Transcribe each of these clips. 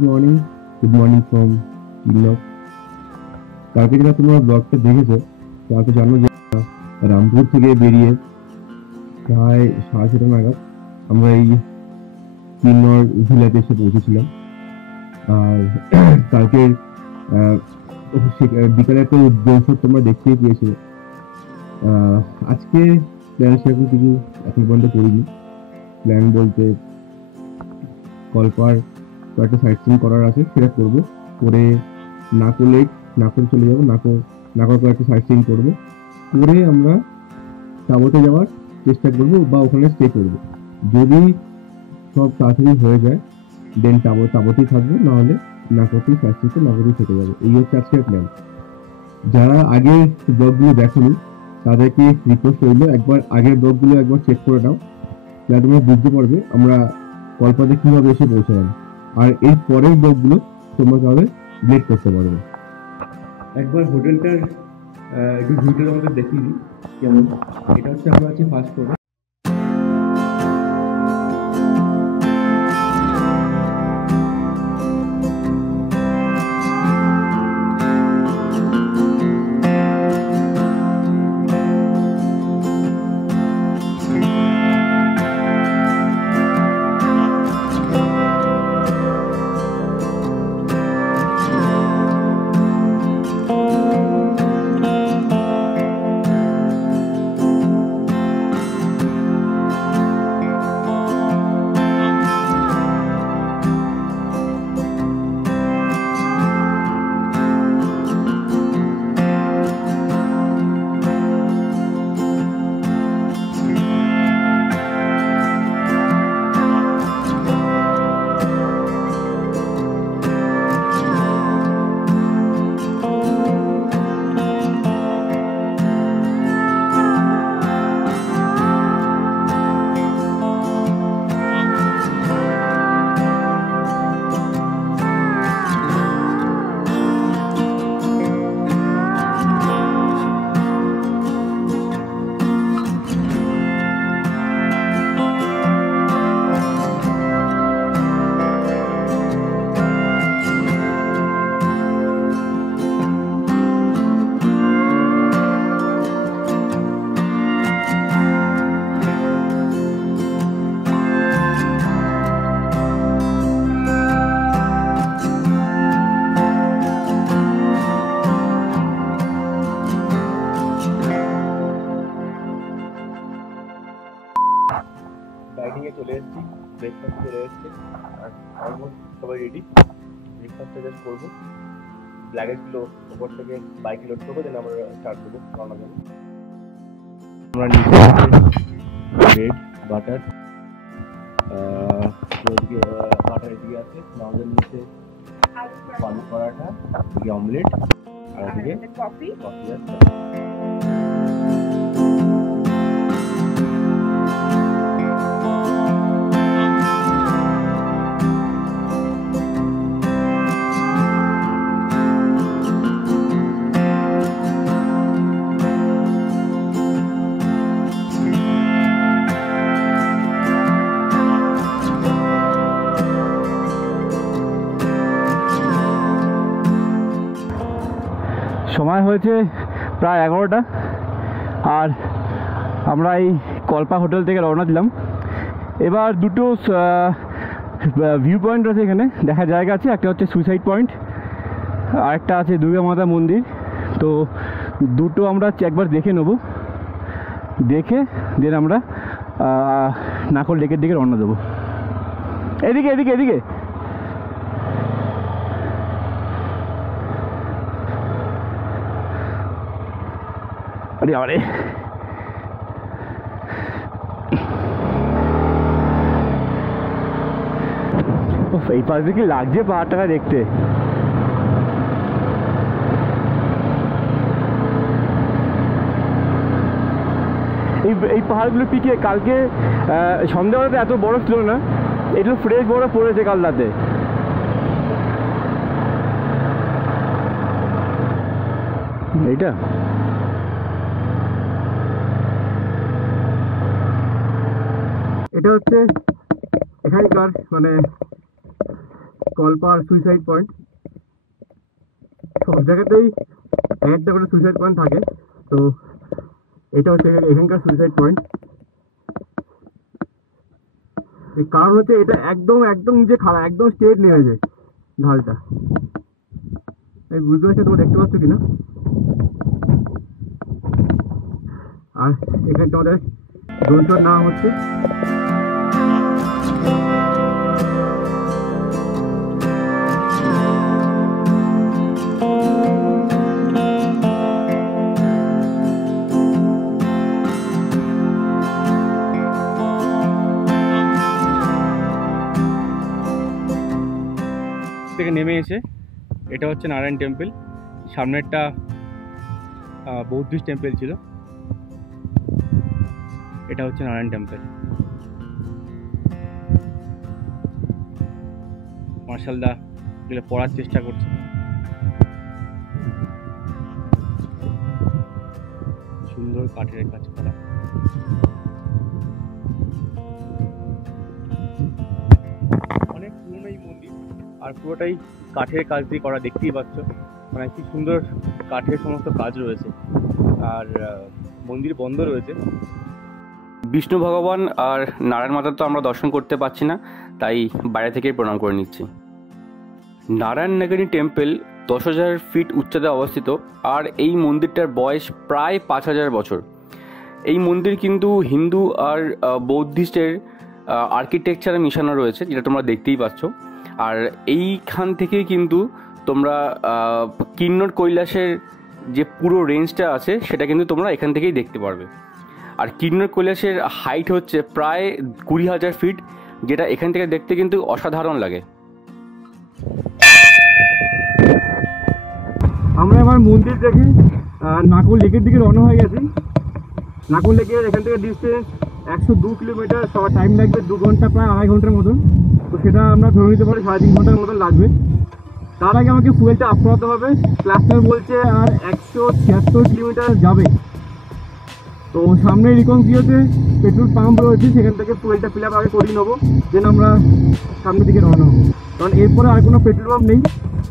Good morning from ইন্নক। কালকে যেটা তোমরা ব্লগটা দেখেছো তাকে জানো যে রামপুর থেকে বেরিয়ে প্রায় 6:30 নাগাদ আমরা এই কিন্নর ভিলাতে এসে পৌঁছেছিলাম। আর কালকে বিকালে তো দর্শক তোমরা দেখতেই পেয়েছিলে। আজকে প্ল্যান সেরকম কিছু এখন পর্যন্ত করিনি। প্ল্যান বলতে কলপার কয়েকটা সাইট সিন করার আছে, সেটা করবো। করে নাকো লেক, নাকো চলে যাবো। নাকো কয়েকটা সাইট সিন করবো, করে আমরা টাবোতে যাওয়ার চেষ্টা করবো বা ওখানে স্টে করবো। যদি সব তাড়াতাড়ি হয়ে যায় দেন তাবোতেই থাকবো, নাহলে নাকোতেই সাইট সিনতে নাকোতেই থেকে যাবো। এই হচ্ছে আজকের প্ল্যান। যারা আগের ব্লগগুলো দেখোনি তাদেরকে রিকোয়েস্ট রইলো একবার আগের ব্লগগুলো একবার চেক করে নাও, তাহলে তোমরা বুঝতে পারবে আমরা কলকাতায় কিভাবে এসে পৌঁছালাম। আর এর পরের ব্লগগুলো তোমরা তাহলে রিলেট করতে পারবে। একবার হোটেলটার একটু ভিউটা আমাদের দেখিয়ে দিই কেমন। এটা হচ্ছে আমরা আছি ফার্স্ট ফ্লোরে। ডাইনিংয়ে চলে এসেছি, ব্রেকফাস্ট চলে এসেছে, আর অলমোস্ট সবাই রেডি। ব্রেকফাস্টটা জাস্ট করবো, লাগেজগুলো ওপর থেকে বাইকে লোড করবো, দেন আমরা স্টার্ট করবো, রওনা দেবো। আমরা নিচে ব্রেড বাটার, এদিকে বাটার এদিকে আছে, আমাদের নিচে পানি পরাঠা, এদিকে অমলেট, আর এদিকে কফি আছে। সময় হয়েছে প্রায় 11টা, আর আমরা এই কল্পা হোটেল থেকে রওনা দিলাম। এবার দুটো ভিউ পয়েন্ট আছে এখানে, দেখার জায়গা আছে। একটা হচ্ছে সুইসাইড পয়েন্ট, আর একটা আছে দুর্গা মাতা মন্দির। তো দুটো আমরা একবার দেখে নেব, দেখে দেন আমরা নাকল লেকের দিকে রওনা দেবো। এদিকে এদিকে এদিকে আরে আরে এই পাশ দিয়ে কি লাগছে পাহাড়টাকে দেখতে। এই পাহাড়গুলো পিকে কালকে সন্ধ্যাবেলাতে এত বরফ ছিল না, একটু ফ্রেশ বরফ পড়েছে কাল রাতে। এইটা এটা হচ্ছে এখানকার মানে কল্পা আর সুইসাইড পয়েন্ট, সব জায়গাতেই একটা করে সুইসাইড পয়েন্ট থাকে। তো এটা হচ্ছে এখানকার সুইসাইড পয়েন্ট। কারণ হচ্ছে এটা একদম একদম নিচে খাড়া, একদম স্ট্রেট নেমেছে ঢালটা। এই বুঝতে পারছি, তোমরা দেখতে পাচ্ছ কিনা। আর এখানে তোমাদের ড্রোনটার নাম হচ্ছে থেকে নেমে এসে এটা হচ্ছে নারায়ণ টেম্পল। সামনেরটা বৌদ্ধিস্ট টেম্পল ছিল, এটা হচ্ছে নারায়ণ টেম্পল। মার্শালদা এগুলো পড়ার চেষ্টা করছে। সুন্দর কাঠের কাজ করা, অনেক পুরনো এই মন্দির, আর পুরোটাই কাঠের কাজ দিয়ে করা, দেখতেই পাচ্ছ। মানে কি সুন্দর কাঠের সমস্ত কাজ রয়েছে। আর মন্দির বন্ধ রয়েছে। বিষ্ণু ভগবান আর নারায়ণ মাতা তো আমরা দর্শন করতে পারছি না, তাই বাইরে থেকেই প্রণাম করে নিচ্ছি। নারায়ণ নাগিনী টেম্পল 10,000 ফিট উচ্চতায় অবস্থিত, আর এই মন্দিরটার বয়স প্রায় 5,000 বছর। এই মন্দির কিন্তু হিন্দু আর বৌদ্ধিস্টের আর্কিটেকচারে মিশানো রয়েছে, যেটা তোমরা দেখতেই পাচ্ছ। আর এইখান থেকেই কিন্তু তোমরা কিন্নর কৈলাসের যে পুরো রেঞ্জটা আছে সেটা কিন্তু তোমরা এখান থেকেই দেখতে পারবে। আর কিন্নর কৈলাসের হাইট হচ্ছে প্রায় 20,000 ফিট, যেটা এখান থেকে দেখতে কিন্তু অসাধারণ লাগে। আমরা এবার মন্দির দেখি নাকুল লেকের দিকে রওনা হয়ে গেছি। নাকুল লেকের এখান থেকে ডিস্টেন্স 102 কিলোমিটার, সবার টাইম লাগবে 2 ঘন্টা, প্রায় 2.5 ঘন্টার মতন। তো সেটা আমরা ধরে নিতে পারি 3.5 ঘন্টার মতন লাগবে। তার আগে আমাকে ফুয়েলটা আপ করাতে হবে। ক্লাস্টার বলছে আর 176 কিলোমিটার যাবে। তো সামনে রিকনজিওতে পেট্রোল পাম্প রয়েছে, সেখান থেকে ফুয়েলটা ফিল আপ আগে করিয়ে নেবো, দেন আমরা সামনের দিকে রওনা হবো। কারণ এরপরে আর কোনো পেট্রোল পাম্প নেই,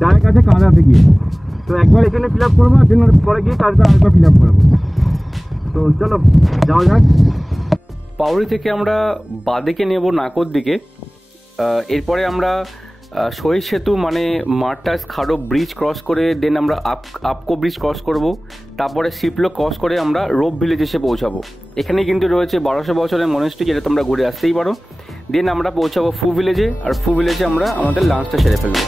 ডাইরেক্ট আছে কাদাতে গিয়ে। তো একবার এখানে ফিল আপ করবো, দেন পরে গিয়ে কাজটা আরেকবার ফিল আপ করবো। তো চলো যাওয়া যাক। পাউরি থেকে আমরা বাঁদিকে নেব নাকোর দিকে। এরপরে আমরা শহীদ সেতু মানে মার্টাস খাড়ো ব্রিজ ক্রস করে দেন আমরা আপকো ব্রিজ ক্রস করব। তারপরে সিপলো ক্রস করে আমরা রোপ ভিলেজ এসে পৌঁছাবো। এখানে কিন্তু রয়েছে 1200 বছরের মনেস্ট্রি, যেটা তোমরা ঘুরে আসতেই পারো। দেন আমরা পৌঁছাবো ফু ভিলেজে, আর ফু ভিলেজে আমরা আমাদের লাঞ্চটা সেরে ফেলবো।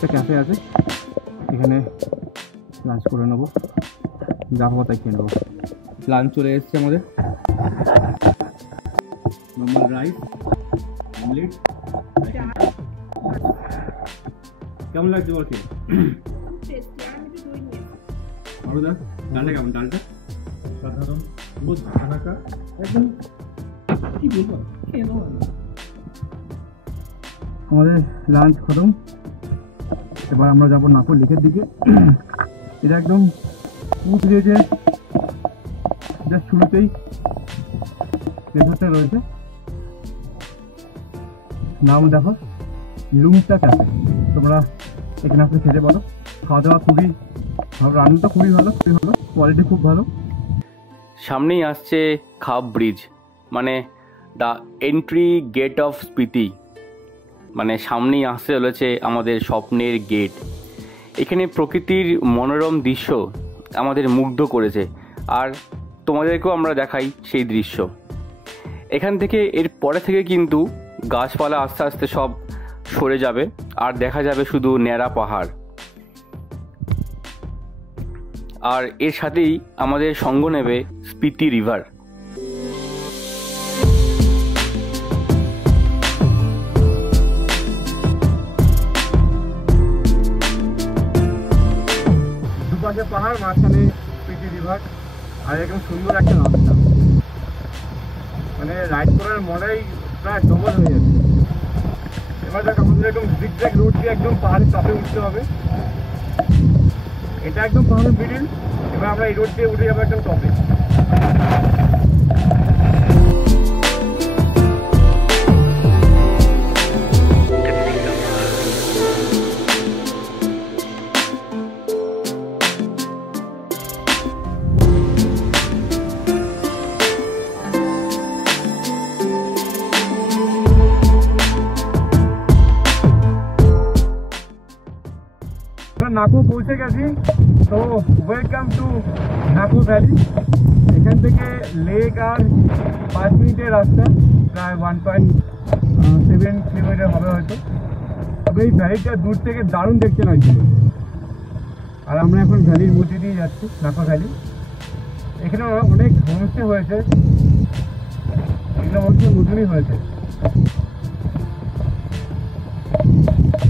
একটা ক্যাফে আছে, এখানে লাঞ্চ করে নেবো, যা হবো তাই খেয়ে নেবো। লাঞ্চ চলে এসছে আমাদের, নর্মাল রাইস, অমলেট। কেমন লাগছে বলছি? আরো দেখ ডালটা কেমন? ডালটা সাধারণ খানাকা একদম কি বলবো, খেয়ে নেবো। আমাদের লাঞ্চ খতম, এবার আমরা যাবো নাকুল লেকের দিকে। এটা একদম পুঁত দিয়েছে, জাস্ট শুরুতেই রেসর্টটা রয়েছে, নাম দেখো লুমটা ক্যাফে। তোমরা এখানে আসলে খেতে পারো। খাওয়া দাওয়া খুবই ভালো, রান্নাটা খুবই ভালো, কোয়ালিটি খুব ভালো। সামনেই আসছে খাপ ব্রিজ, মানে the entry gate of Spiti, মানে সামনেই আসতে চলেছে আমাদের স্বপ্নের গেট। এখানে প্রকৃতির মনোরম দৃশ্য আমাদের মুগ্ধ করেছে, আর তোমাদেরকেও আমরা দেখাই সেই দৃশ্য। এখান থেকে এর পরে থেকে কিন্তু গাছপালা আস্তে আস্তে সব সরে যাবে, আর দেখা যাবে শুধু ন্যাড়া পাহাড়। আর এর সাথেই আমাদের সঙ্গ নেবে স্পিতি রিভার। দুপাশে পাহাড়, মাঝখানে স্পিতি রিভার, আর একদম সুন্দর একটা রাস্তা। মানে রাইড করার মজাই প্রায় ডবল হয়ে যাচ্ছে। এবার দেখ আমাদের একদম জিগজ্যাগ রোড দিয়ে একদম পাহাড়ের চাপে উঠতে হবে। এটা একদম পাহাড়ের মিডিল। এবার আমরা এই রোড দিয়ে উঠে যাবো একদম টপে। নাকো পৌঁছে গেছি। তো ওয়েলকাম টু নাকো ভ্যালি। এখান থেকে লেক আর 5 মিনিটের রাস্তা, প্রায় 1.7 কিলোমিটার হবে হয়তো। তবে এই ভ্যালিটা দূর থেকে দারুণ দেখতে লাগছিল। আর আমরা এখন ভ্যালির মধ্যে দিয়ে যাচ্ছি, নাকো ভ্যালি। এখানে অনেক হোমস্টে হয়েছে, এগুলো অবশ্যই নতুনই হয়েছে।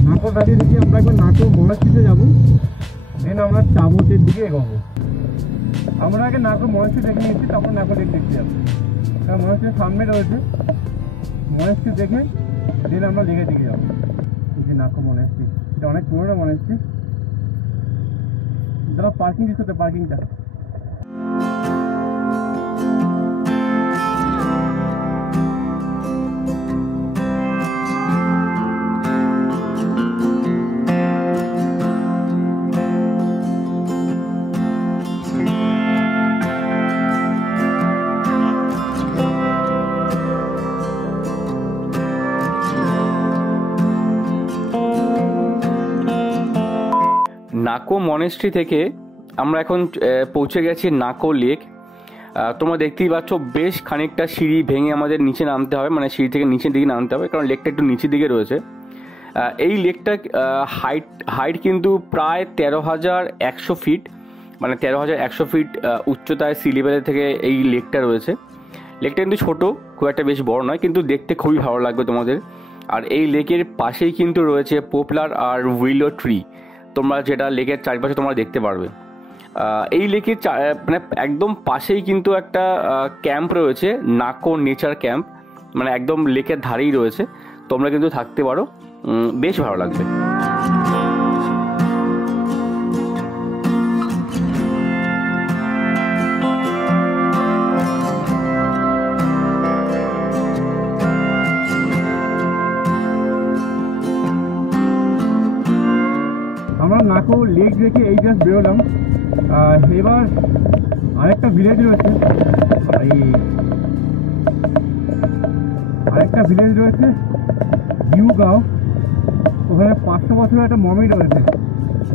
নাকো ভ্যালি থেকে আমরা এখন নাকো মনাস্ট্রিতে যাবো, দেন আমরা চাবতের দিকে এগোবো। আমরা আগে নাকো মনাস্ট্রি দেখে নিচ্ছি, তারপর নাকো লেক দেখতে যাবো। কারণ মনাস্ট্রির সামনে রয়েছে, মনাস্ট্রি দেখে দেন আমরা লেকের দিকে যাবো। যে নাকো মনাস্ট্রি, এটা অনেক পুরোনো মনাস্ট্রি। যারা পার্কিং দিচ্ছে, পার্কিংটা নাকো মনেস্ট্রি থেকে আমরা এখন পৌঁছে গেছি নাকো লেক। তোমরা দেখতেই পাচ্ছ বেশ খানিকটা সিঁড়ি ভেঙে আমাদের নিচে নামতে হবে, মানে সিঁড়ি থেকে নিচের দিকে নামতে হবে, কারণ লেকটা একটু নিচের দিকে রয়েছে। এই লেকটা হাইট কিন্তু প্রায় 13,100 ফিট, মানে 13,100 ফিট উচ্চতায় সি লেভেলের থেকে এই লেকটা রয়েছে। লেকটা কিন্তু ছোট, খুব একটা বেশ বড় নয়, কিন্তু দেখতে খুবই ভালো লাগবে তোমাদের। আর এই লেকের পাশেই কিন্তু রয়েছে পপলার আর উইলো ট্রি, তোমরা যেটা লেকের চারপাশে তোমরা দেখতে পারবে। এই লেকের মানে একদম পাশেই কিন্তু একটা ক্যাম্প রয়েছে, নাকো নেচার ক্যাম্প, মানে একদম লেকের ধারেই রয়েছে। তোমরা কিন্তু থাকতে পারো, বেশ ভালো লাগবে। আমরা নাকো লেক দেখে এই জাস্ট বেরোলাম। এবার আরেকটা ভিলেজ রয়েছে, ভিউগাঁও। ওখানে 500 বছরের একটা মমি রয়েছে,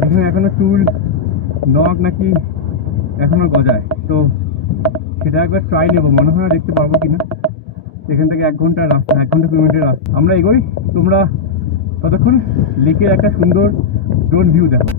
এখানে এখনো চুল নখ নাকি এখনো গজায়। তো সেটা একবার ট্রাই নেবো, মনে হয় দেখতে পারবো কিনা। এখান থেকে 1 ঘন্টার রাস্তা, 1 ঘন্টা কিলোমিটার রাস্তা। আমরা এগোই, তোমরা ততক্ষণ লেকের একটা সুন্দর ড্রোন ভিউ দেখো।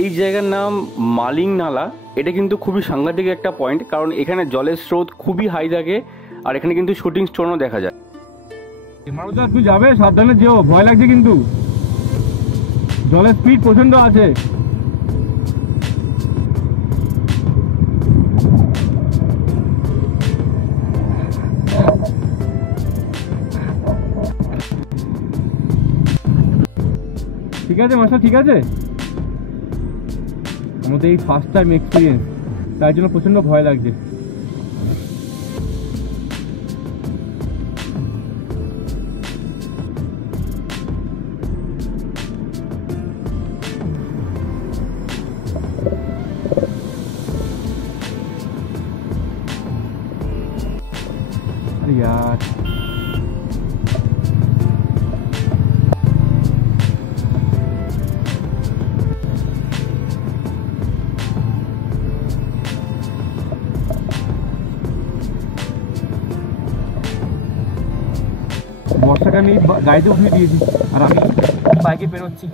এই জায়গার নাম মালিং নালা। এটা কিন্তু খুবই সাংঘাতিক একটা পয়েন্ট, কারণ এখানে জলের স্রোত খুবই হাই থাকে, আর এখানে কিন্তু শুটিং স্টোনও দেখা যায়। মারুদা তুই যাবে, সাবধানে যেও, ভয় লাগছে কিন্তু, জলের স্পিড প্রচন্ড আছে। ঠিক আছে মাস্টার, ঠিক আছে। আমাদের এই ফার্স্ট টাইম এক্সপিরিয়েন্স, তার জন্য প্রচন্ড ভয় লাগছে। यार বর্ষাটা আমি গাড়িতে উঠিয়ে দিয়েছি, আর আমি বাইকে বেরোচ্ছি।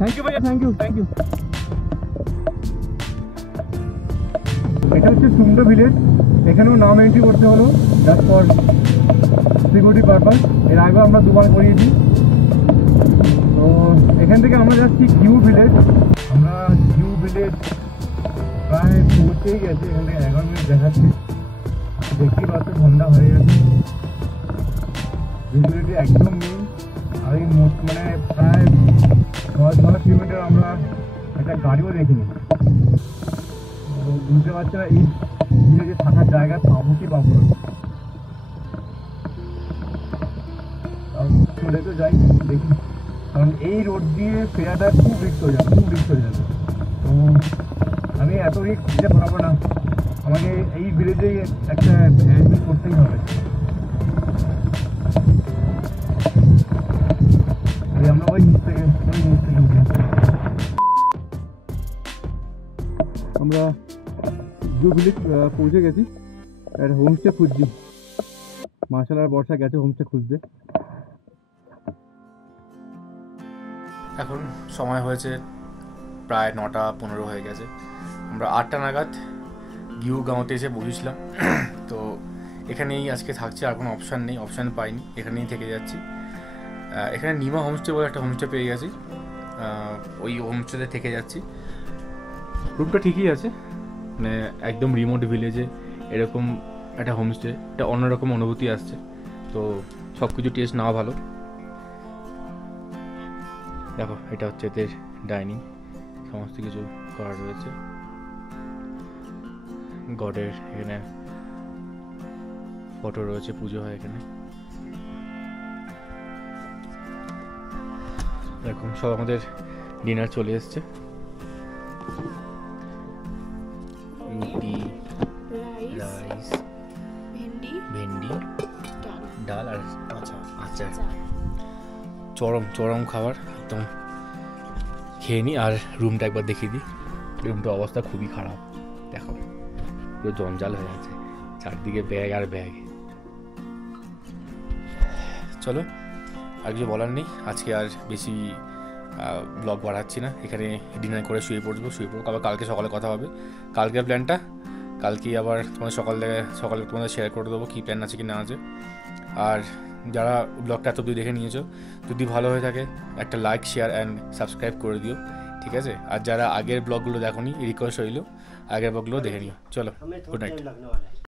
থ্যাংক ইউ ভাইয়া, থ্যাংক ইউ। এটা হচ্ছে সুমদা ভিলেজ। এখানেও নাম এন্ট্রি করতে হলো জাস্ট ফর সিকিউরিটি পারপাস। এর আগেও আমরা দুবার করিয়েছি। তো এখান থেকে আমরা যাচ্ছি কিউ ভিলেজ। আমরা কিউ ভিলেজ প্রায় পৌঁছেই গেছি। এখান থেকে 11 মিনিট দেখাচ্ছি। দেখতেই পাচ্ছি ঠান্ডা হয়ে গেছে, ভিজিবিলিটি একদম নেই। আর এই মানে প্রায় 10-12 কিলোমিটার আমরা একটা গাড়িও দেখিনি। বুঝতে পারছি না এই ভিলেজে থাকার জায়গা পাবো কি পাবো না। চলে তো যাই, দেখি, কারণ এই রোড দিয়ে ফেরাটা খুব রিস্ক হয়ে যাবে। তো আমি এত রিস্ক দিতে পারবো না। আমাকে এই ভিলেজেই একটা অ্যাডমিট করতেই হবে। আমরা ওই নিচ থেকে উঠে আমরা জু ভিলেজ পৌঁছে গেছি। একটা হোমস্টে খুঁজছি। মার্শাল আর বর্ষা গেছে হোমস্টে খুঁজতে। এখন সময় হয়েছে প্রায় 9:15 হয়ে গেছে। আমরা 8টা নাগাদ গাঁওতে এসে বসেছিলাম। তো এখানেই আজকে থাকছি, আর কোনো অপশান পাইনি, এখানেই থেকে যাচ্ছি। এখানে নিমা হোমস্টে বলে একটা হোমস্টে পেয়ে গেছি, ওই হোমস্টেতে থেকে যাচ্ছি। রুটটা ঠিকই আছে, মানে একদম রিমোট ভিলেজে এরকম একটা হোমস্টে, একটা অন্যরকম অনুভূতি আসছে। তো সব কিছু টেস্ট নেওয়া ভালো। দেখো, এটা হচ্ছে এদের ডাইনিং, সমস্ত কিছু করা রয়েছে। গডের এখানে ফটো রয়েছে, পুজো হয় এখানে। এরকম সব আমাদের ডিনার চলে এসছে। রুটি, রাইস, ভেন্ডি, ডাল আর আচার। চরম খাবার একদম। খেয়ে নিই আর রুমটা একবার দেখিয়ে দিই। রুমটার অবস্থা খুবই খারাপ, দেখো পুরো জঞ্জাল হয়ে আছে, চারদিকে ব্যাগ আর ব্যাগ। চলো, আর কিছু বলার নেই। আজকে আর বেশি ব্লগ বাড়াচ্ছি না। এখানে ডিনার করে শুয়ে পড়বো। আবার কালকে সকালে কথা হবে। কালকের প্ল্যানটা কালকেই আবার তোমাদের সকালে তোমাদের শেয়ার করে দেবো কী প্ল্যান আছে কি না আছে। আর যারা ব্লগটা এত দেখে নিয়েছো, যদি ভালো হয়ে থাকে একটা লাইক, শেয়ার অ্যান্ড সাবস্ক্রাইব করে দিও, ঠিক আছে? আর যারা আগের ব্লগগুলো দেখোনি, রিকোয়েস্ট হইলো আগের ব্লগগুলো দেখে নিও। চলো, গুড নাইট।